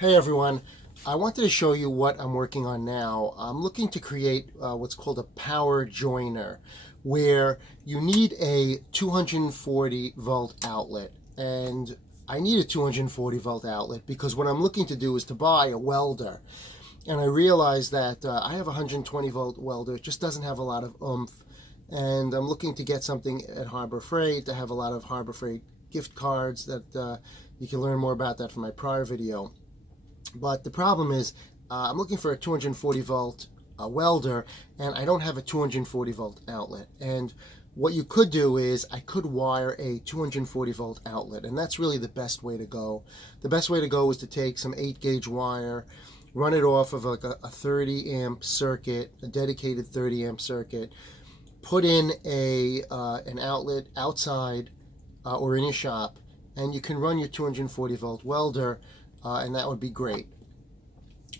Hey everyone, I wanted to show you what I'm working on now. I'm looking to create what's called a power joiner, where you need a 240 volt outlet. And I need a 240 volt outlet because what I'm looking to do is to buy a welder. And I realized that I have a 120 volt welder. It just doesn't have a lot of oomph. And I'm looking to get something at Harbor Freight. I have a lot of Harbor Freight gift cards that you can learn more about that from my prior video. But the problem is I'm looking for a 240 volt welder, and I don't have a 240 volt outlet. And what you could do is I could wire a 240 volt outlet, and that's really the best way to go. The best way to go is to take some 8 gauge wire, run it off of like a 30 amp circuit, a dedicated 30 amp circuit, put in an outlet outside or in your shop, and you can run your 240 volt welder, and that would be great.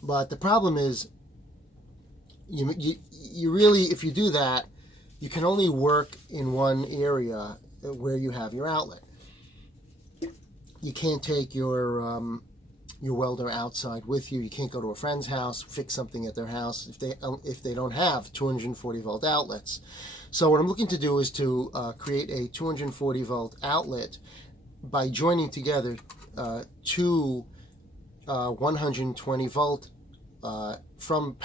But the problem is, you really, if you do that, you can only work in one area where you have your outlet. You can't take your welder outside with you. You can't go to a friend's house, fix something at their house if they don't have 240 volt outlets. So what I'm looking to do is to create a 240 volt outlet by joining together two 120 volt from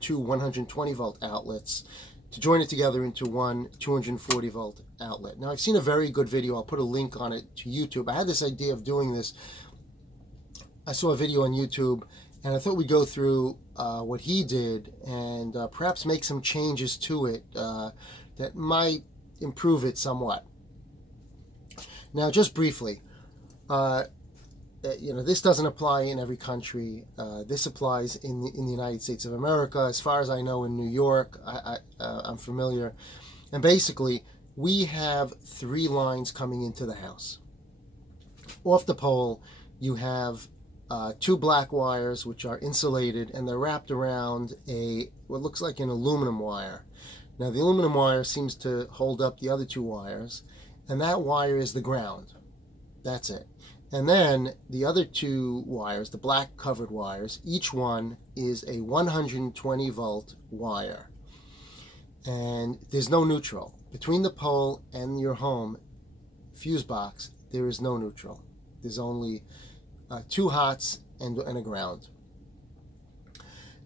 two 120 volt outlets to join it together into one 240 volt outlet. Now I've seen a very good video. I'll put a link on it to YouTube. I had this idea of doing this. I saw a video on YouTube, and I thought we'd go through what he did and perhaps make some changes to it that might improve it somewhat. Now, just briefly, this doesn't apply in every country. This applies in the United States of America. As far as I know, in New York, I'm familiar. And basically, we have 3 lines coming into the house. Off the pole, you have 2 black wires which are insulated, and they're wrapped around what looks like an aluminum wire. Now, the aluminum wire seems to hold up the other 2 wires, and that wire is the ground. That's it. And then the other 2 wires, the black covered wires, each one is a 120 volt wire. And there's no neutral. Between the pole and your home fuse box, there is no neutral. There's only 2 hots and a ground.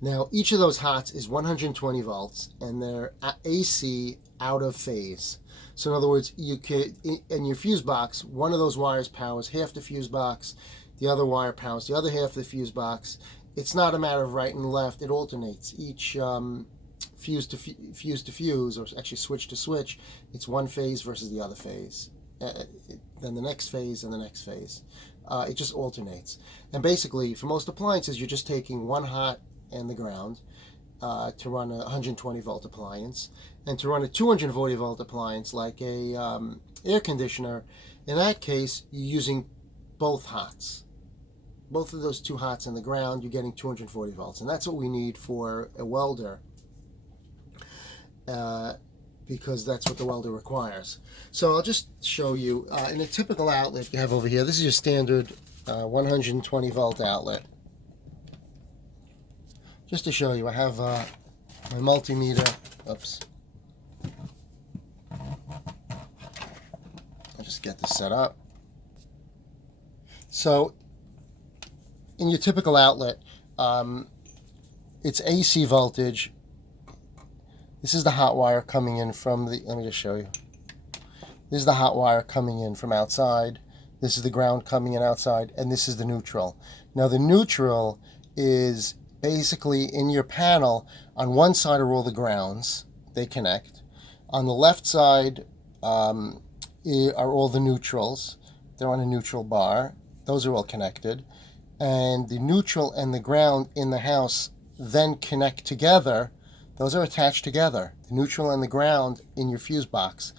Now, each of those hots is 120 volts, and they're AC out of phase. So in other words, you could, in your fuse box, one of those wires powers half the fuse box, the other wire powers the other half of the fuse box. It's not a matter of right and left, it alternates. Each fuse to fuse, or actually switch to switch, it's one phase versus the other phase. Then the next phase and the next phase. It just alternates. And basically, for most appliances, you're just taking one hot and the ground to run a 120 volt appliance, and to run a 240 volt appliance like a air conditioner, in that case you're using both hots, both of those 2 hots in the ground. You're getting 240 volts, and that's what we need for a welder, because that's what the welder requires. So I'll just show you in a typical outlet you have over here. This is your standard 120 volt outlet. Just to show you, I have my multimeter. Oops. I'll just get this set up. So, in your typical outlet, it's AC voltage. This is the hot wire coming in from the, let me just show you. This is the hot wire coming in from outside. This is the ground coming in outside, and this is the neutral. Now, the neutral is basically in your panel. On one side are all the grounds, they connect. On the left side are all the neutrals. They're on a neutral bar. Those are all connected. And the neutral and the ground in the house then connect together. Those are attached together. The neutral and the ground in your fuse box.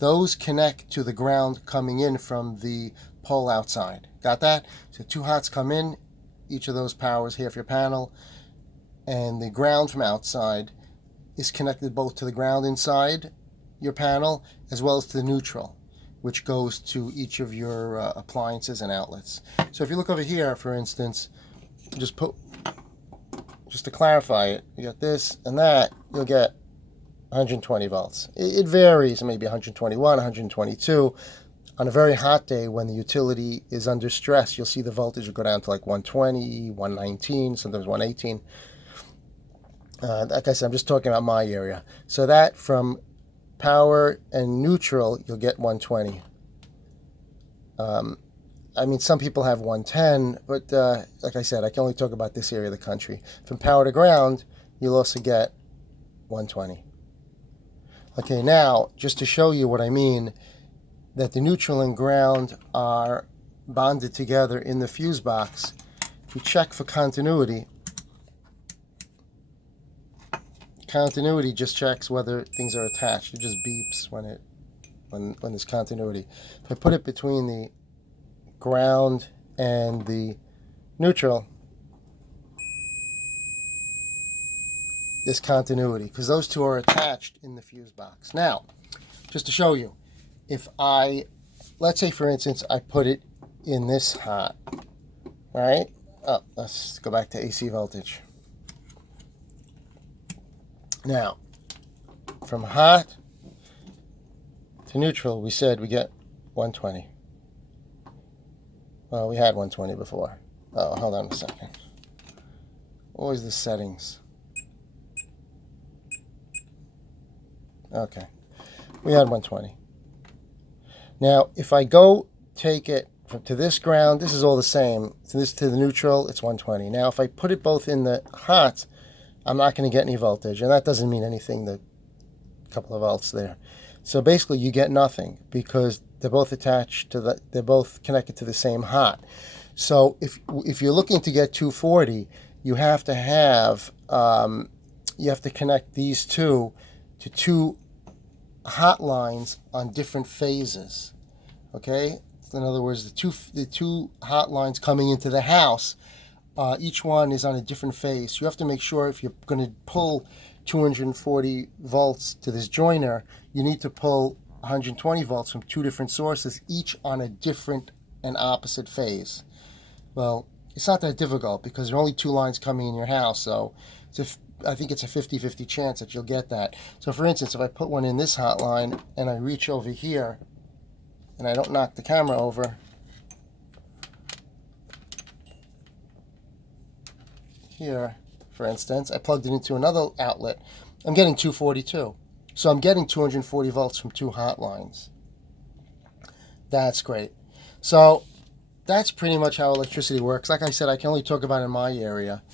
Those connect to the ground coming in from the pole outside. Got that? So 2 hots come in. Each of those powers half your panel, and the ground from outside is connected both to the ground inside your panel as well as to the neutral, which goes to each of your appliances and outlets. So if you look over here, for instance, just to clarify it, you got this and that, you'll get 120 volts. It varies, maybe 121, 122. On a very hot day when the utility is under stress, you'll see the voltage will go down to like 120, 119, sometimes 118. Like I said, I'm just talking about my area. So that from power and neutral, you'll get 120. I mean, some people have 110, but like I said, I can only talk about this area of the country. From power to ground, you'll also get 120. Okay, now, just to show you what I mean, that the neutral and ground are bonded together in the fuse box, if you check for continuity, continuity just checks whether things are attached. It just beeps when there's continuity. If I put it between the ground and the neutral, there's continuity because those two are attached in the fuse box. Now, just to show you, if let's say for instance, I put it in this hot, right? Oh, let's go back to AC voltage. Now, from hot to neutral, we said we get 120. Well, we had 120 before. Oh, hold on a second. Always the settings. Okay, we had 120. Now, if I go take it to this ground, this is all the same. To the neutral, it's 120. Now, if I put it both in the hot, I'm not going to get any voltage, and that doesn't mean anything, the couple of volts there. So basically, you get nothing because they're both attached to they're both connected to the same hot. So if you're looking to get 240, you have to have you have to connect these two to two hot lines on different phases. Okay, in other words, the two hot lines coming into the house, each one is on a different phase. You have to make sure if you're going to pull 240 volts to this joiner, you need to pull 120 volts from two different sources, each on a different and opposite phase. Well, it's not that difficult because there are only two lines coming in your house, so I think it's a 50-50 chance that you'll get that. So for instance, if I put one in this hot line and I reach over here and I don't knock the camera over, here, for instance, I plugged it into another outlet, I'm getting 242. So I'm getting 240 volts from two hot lines. That's great. So that's pretty much how electricity works. Like I said, I can only talk about it in my area.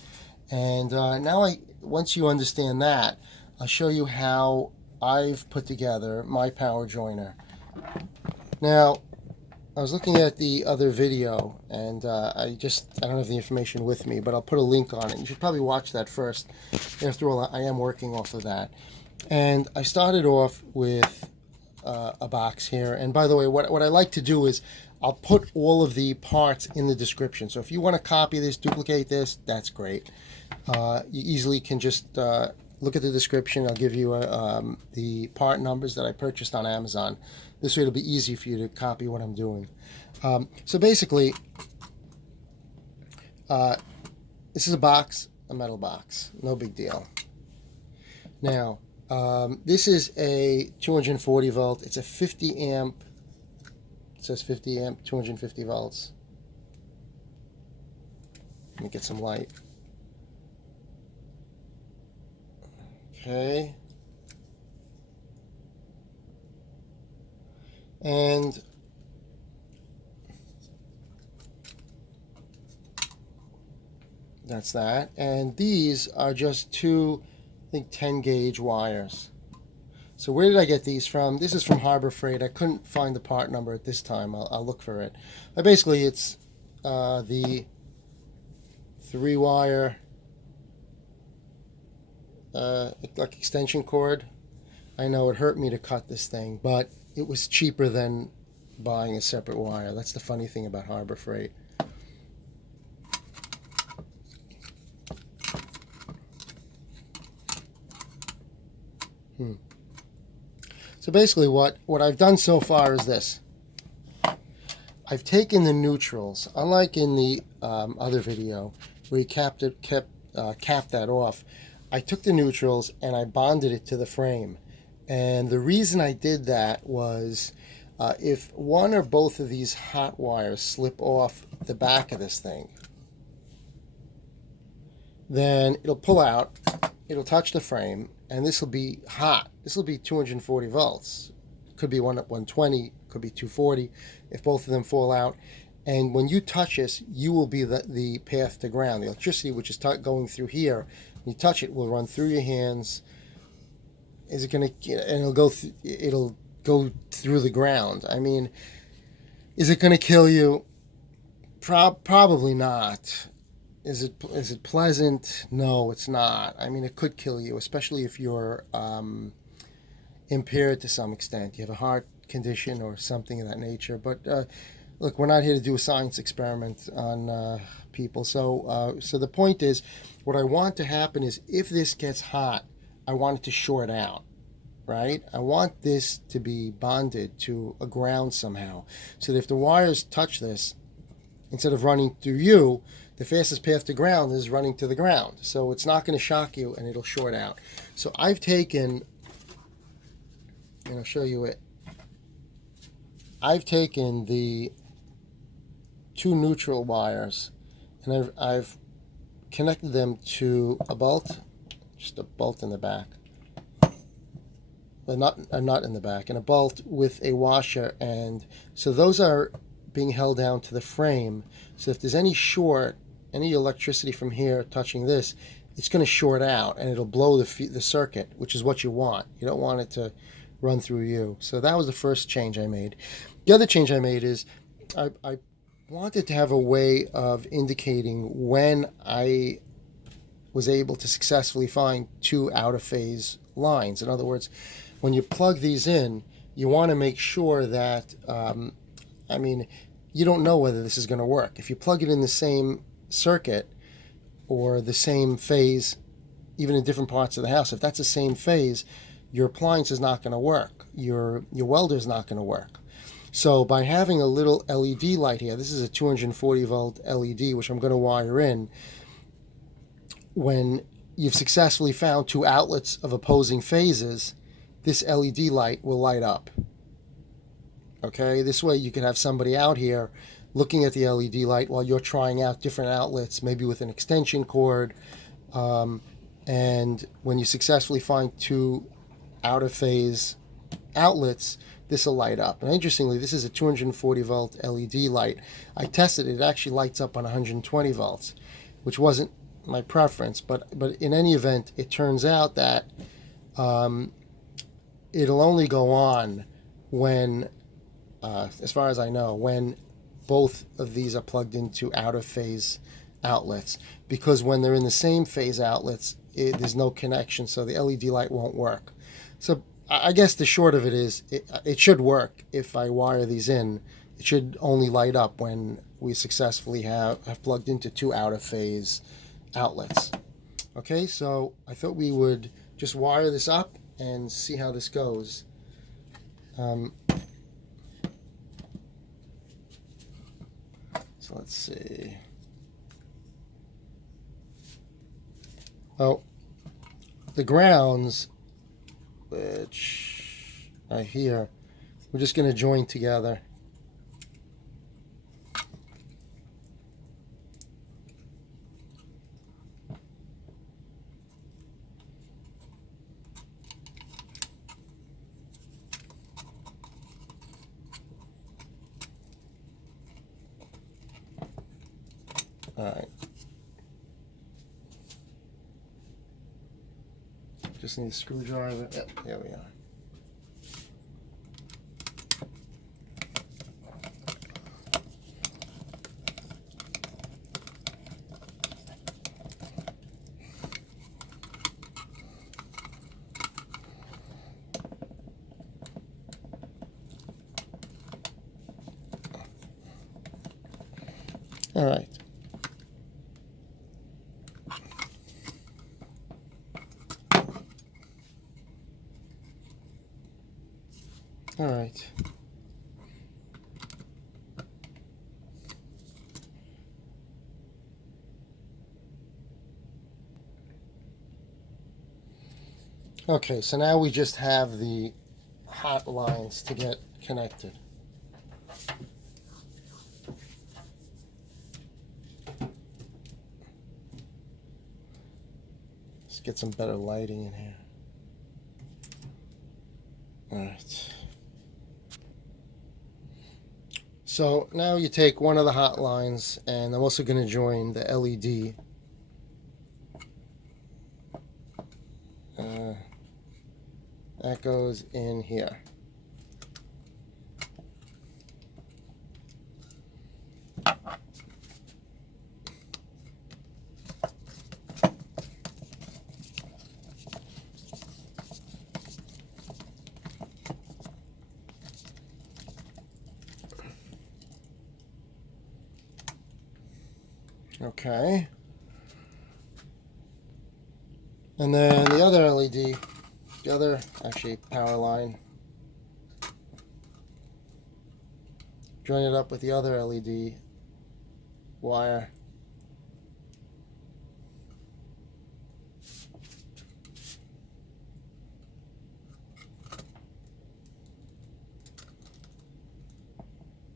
And now once you understand that, I'll show you how I've put together my power joiner. Now, I was looking at the other video, and I don't have the information with me, but I'll put a link on it. You should probably watch that first. After all, I am working off of that. And I started off with a box here. And by the way, what I like to do is I'll put all of the parts in the description. So if you want to copy this, duplicate this, that's great. You easily can just look at the description. I'll give you the part numbers that I purchased on Amazon. This way it'll be easy for you to copy what I'm doing. So basically, this is a box, a metal box. No big deal. Now, this is a 240 volt. It's a 50 amp. It says 50 amp, 250 volts. Let me get some light. Okay. And that's that. And these are just two, I think, 10 gauge wires. So where did I get these from? This is from Harbor Freight. I couldn't find the part number at this time. I'll look for it. But basically, it's the 3-wire like extension cord. I know it hurt me to cut this thing, but it was cheaper than buying a separate wire. That's the funny thing about Harbor Freight. So basically what I've done so far is this. I've taken the neutrals. Unlike in the other video, where you capped that off, I took the neutrals and I bonded it to the frame. And the reason I did that was if one or both of these hot wires slip off the back of this thing, then it'll pull out, it'll touch the frame, and this will be hot. This will be 240 volts. Could be 120, could be 240 if both of them fall out. And when you touch this, you will be the path to ground. The electricity, which is going through here, when you touch it, will run through your hands. Is it going to? And it'll go through the ground. I mean, is it going to kill you? Probably not. Is it pleasant? No, it's not. I mean, it could kill you, especially if you're impaired to some extent. You have a heart condition or something of that nature. But look, we're not here to do a science experiment on people. So the point is, what I want to happen is, if this gets hot, I want it to short out, right? I want this to be bonded to a ground somehow, so that if the wires touch this, instead of running through you, the fastest path to ground is running to the ground. So it's not going to shock you, and it'll short out. So I've taken, and I'll show you it. I've taken the two neutral wires, and I've connected them to a bolt, just a bolt in the back, a nut in the back, and a bolt with a washer. And so those are being held down to the frame. So if there's any short, any electricity from here touching this, it's going to short out, and it'll blow the circuit, which is what you want. You don't want it to run through you. So that was the first change I made. The other change I made is I wanted to have a way of indicating when I was able to successfully find two out-of-phase lines. In other words, when you plug these in, you want to make sure that, I mean, you don't know whether this is going to work. If you plug it in the same circuit or the same phase, even in different parts of the house, if that's the same phase, your appliance is not going to work. Your welder is not going to work. So by having a little LED light here, this is a 240 volt LED, which I'm going to wire in. When you've successfully found two outlets of opposing phases, this LED light will light up. Okay, this way you can have somebody out here looking at the LED light while you're trying out different outlets, maybe with an extension cord. And when you successfully find two out-of-phase outlets, this will light up. And interestingly, this is a 240 volt LED light. I tested it. It actually lights up on 120 volts, which wasn't my preference. But in any event, it turns out that it'll only go on when, as far as I know, when both of these are plugged into out-of-phase outlets. Because when they're in the same phase outlets, there's no connection, so the LED light won't work. So I guess the short of it is, it should work if I wire these in. It should only light up when we successfully have plugged into two out-of-phase outlets. Okay, so I thought we would just wire this up and see how this goes. So let's see. Well, the grounds, which are here, we're just going to join together. All right. Just need a screwdriver. Yep, there we are. All right. All right. Okay, so now we just have the hot lines to get connected. Let's get some better lighting in here. All right. So now you take one of the hot lines, and I'm also going to join the LED. That goes in here. Okay. And then the other LED, the other actually power line, join it up with the other LED wire.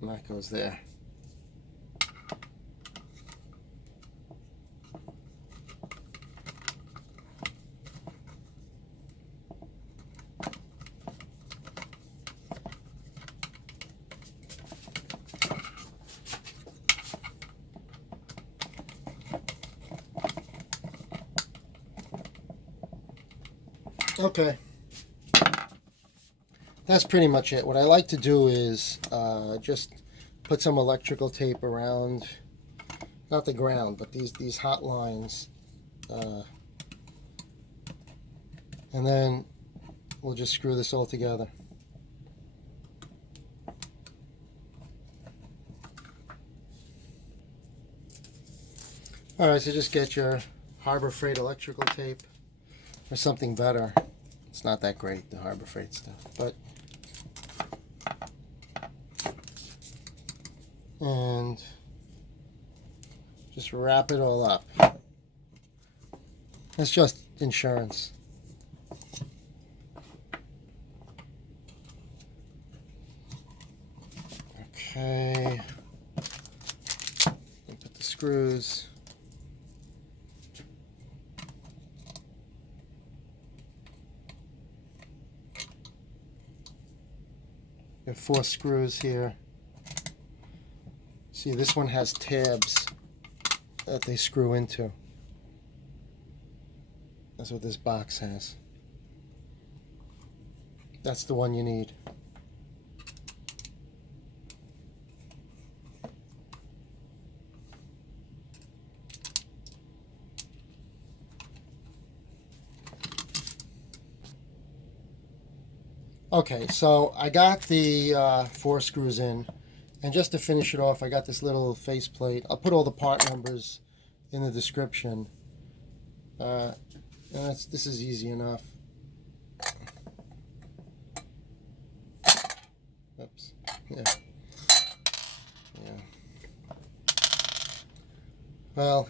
And that goes there. Okay, that's pretty much it. What I like to do is just put some electrical tape around, not the ground, but these hot lines, and then we'll just screw this all together. Alright, so just get your Harbor Freight electrical tape or something better. It's not that great, the Harbor Freight stuff, but and just wrap it all up. That's just insurance. Okay, put the screws. You have 4 screws here. See, this one has tabs that they screw into. That's what this box has. That's the one you need. Okay, so I got the 4 screws in, and just to finish it off, I got this little face plate. I'll put all the part numbers in the description. And this is easy enough. Oops. Yeah. Well,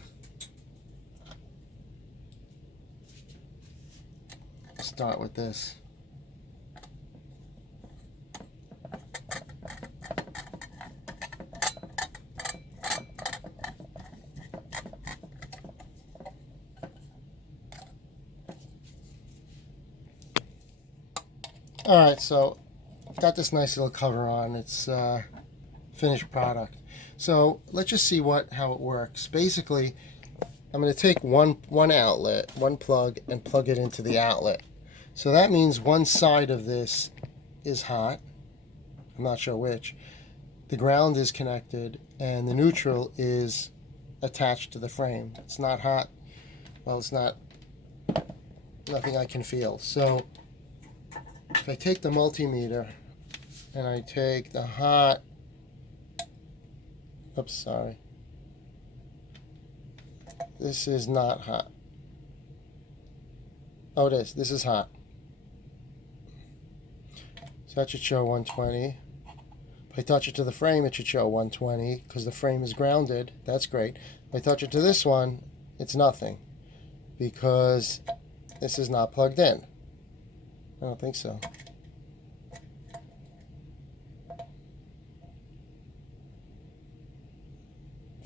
start with this. Alright, so got this nice little cover on. It's finished product. So let's just see how it works. Basically, I'm going to take one outlet, one plug, and plug it into the outlet. So that means one side of this is hot. I'm not sure which. The ground is connected, and the neutral is attached to the frame. It's not hot. Well, it's not. Nothing I can feel. So if I take the multimeter and I take the hot, oops, sorry. This is not hot. Oh, it is. This is hot. So that should show 120. If I touch it to the frame, it should show 120 because the frame is grounded. That's great. If I touch it to this one, it's nothing because this is not plugged in. I don't think so.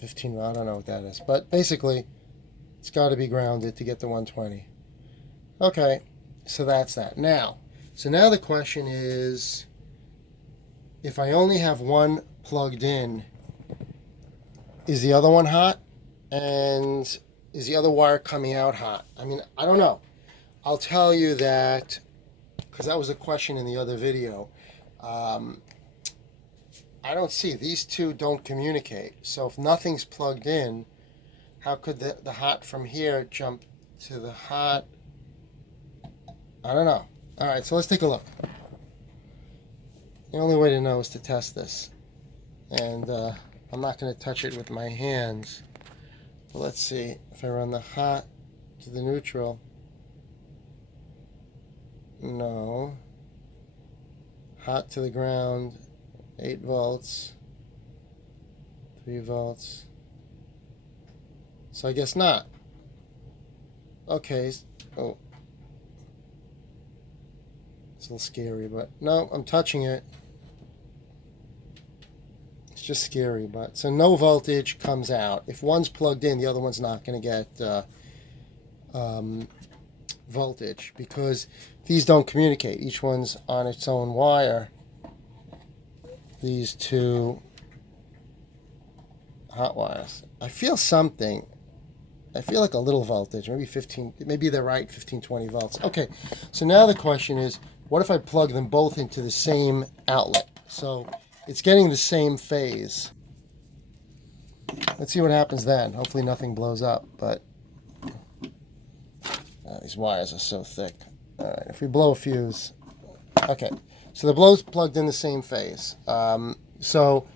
I don't know what that is. But basically, it's got to be grounded to get the 120. Okay, so that's that. Now the question is, if I only have one plugged in, is the other one hot? And is the other wire coming out hot? I mean, I don't know. I'll tell you that, because that was a question in the other video. I don't see. These two don't communicate. So if nothing's plugged in, how could the hot from here jump to the hot? I don't know. All right, so let's take a look. The only way to know is to test this. And I'm not going to touch it with my hands. But let's see. If I run the hot to the neutral. No. Hot to the ground. 8 volts. 3 volts. So I guess not. Okay. Oh. It's a little scary, but no, I'm touching it. It's just scary, but so no voltage comes out. If one's plugged in, the other one's not going to get voltage, because these don't communicate. Each one's on its own wire. These two hot wires. I feel something. I feel like a little voltage, maybe 15, maybe they're right, 15, 20 volts. Okay, so now the question is, what if I plug them both into the same outlet? So it's getting the same phase. Let's see what happens then. Hopefully nothing blows up, but these wires are so thick. All right, if we blow a fuse. Okay, so the blow's plugged in the same phase. So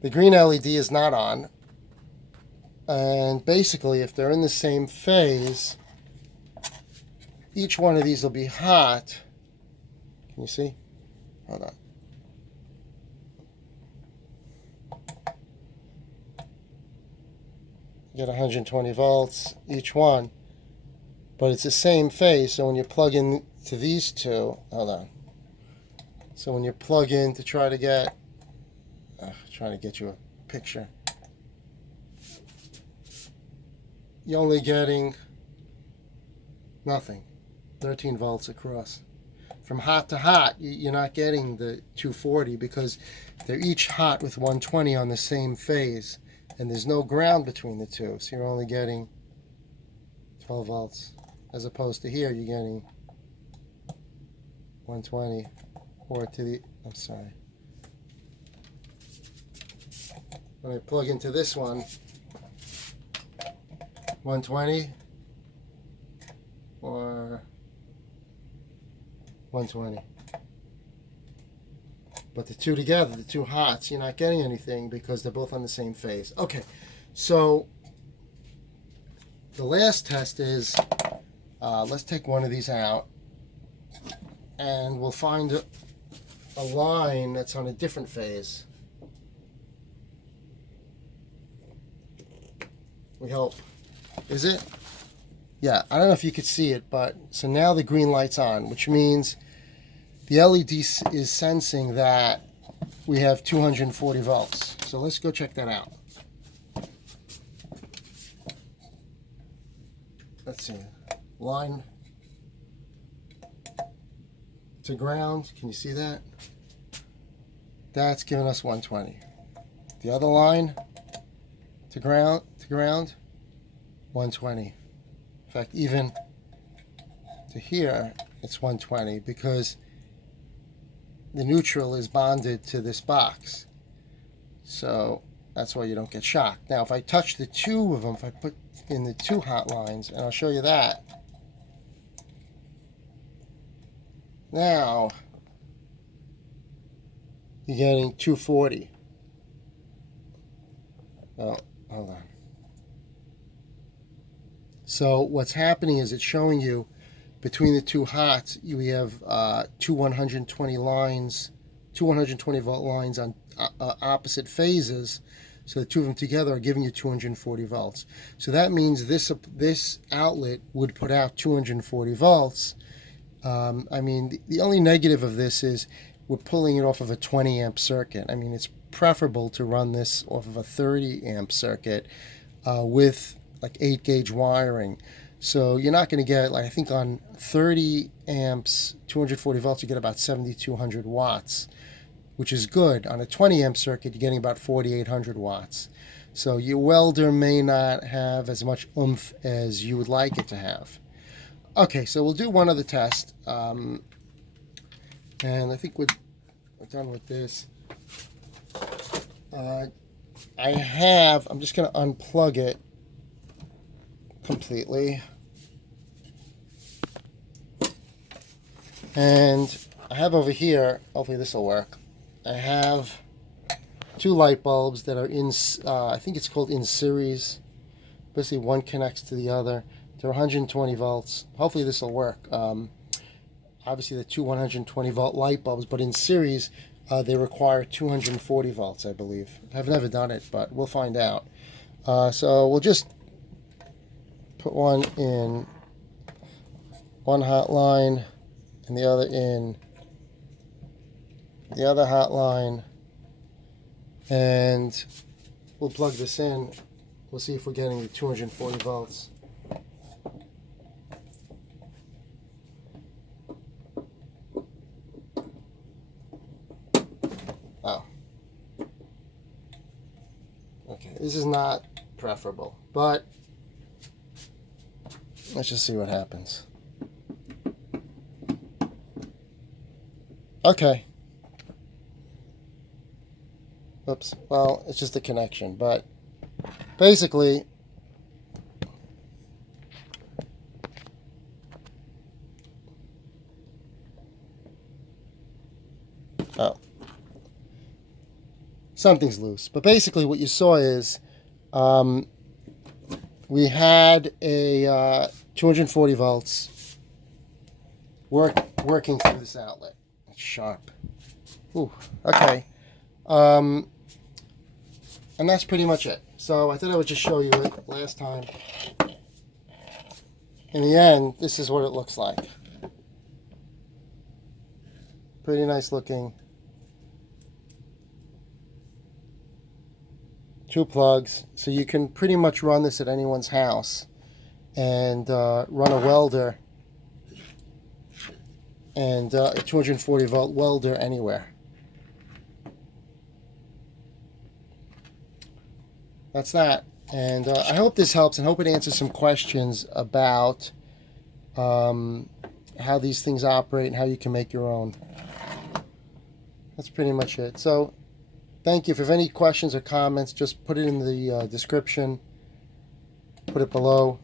the green LED is not on. And basically, if they're in the same phase, each one of these will be hot. Can you see? Hold on. You get 120 volts each one, but it's the same phase. So when you plug in to these two, hold on. So when you plug in to try to get, trying to get you a picture, you're only getting nothing, 13 volts across. From hot to hot, you're not getting the 240 because they're each hot with 120 on the same phase, and there's no ground between the two, so you're only getting 12 volts, as opposed to here you're getting 120, or to the, I'm sorry, when I plug into this one, 120 or 120. But the two together, the two hots, you're not getting anything because they're both on the same phase. Okay, so the last test is, let's take one of these out and we'll find a line that's on a different phase. We hope. Is it? Yeah, I don't know if you could see it, but so now the green light's on, which means the LED is sensing that we have 240 volts. So let's go check that out. Let's see. Line to ground. Can you see that? That's giving us 120. The other line to ground, 120. In fact, even to here, it's 120 because the neutral is bonded to this box. So that's why you don't get shocked. Now, if I touch the two of them, if I put in the two hot lines, and I'll show you that. Now, you're getting 240. Oh, hold on. So what's happening is it's showing you between the two hots, we have two 120 lines, two 120 volt lines on opposite phases. So the two of them together are giving you 240 volts. So that means this outlet would put out 240 volts I mean, the only negative of this is we're pulling it off of a 20 amp circuit. I mean, it's preferable to run this off of a 30 amp circuit with like 8 gauge wiring. So you're not going to get, like, I think on 30 amps, 240 volts, you get about 7,200 watts, which is good. On a 20 amp circuit, you're getting about 4,800 watts. So your welder may not have as much oomph as you would like it to have. Okay, so we'll do one other test. And I think we're done with this. I'm just going to unplug it completely. And I have over here, hopefully this will work, I have 2 light bulbs that are in, I think it's called in series. Basically one connects to the other. They're 120 volts. Hopefully this will work. Obviously the 2 120 volt light bulbs, but in series they require 240 volts, I believe. I've never done it, but we'll find out. So we'll just put one in one hot line and the other in the other hot line, and we'll plug this in. We'll see if we're getting the 240 volts. Oh. Okay, this is not preferable, but let's just see what happens. Okay. Oops. Well, it's just a connection, but basically, oh, something's loose. But basically what you saw is we had a 240 volts working through this outlet. It's sharp. Ooh, okay. And that's pretty much it. So I thought I would just show you it last time. In the end, this is what it looks like. Pretty nice looking. 2 plugs. So you can pretty much run this at anyone's house and run a welder and a 240 volt welder anywhere. That's that. And I hope this helps, and hope it answers some questions about how these things operate and how you can make your own. That's pretty much it. So thank you. If you have any questions or comments, just put it in the description. Put it below.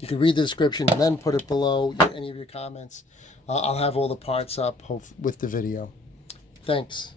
You can read the description and then put it below any of your comments. I'll have all the parts up with the video. Thanks.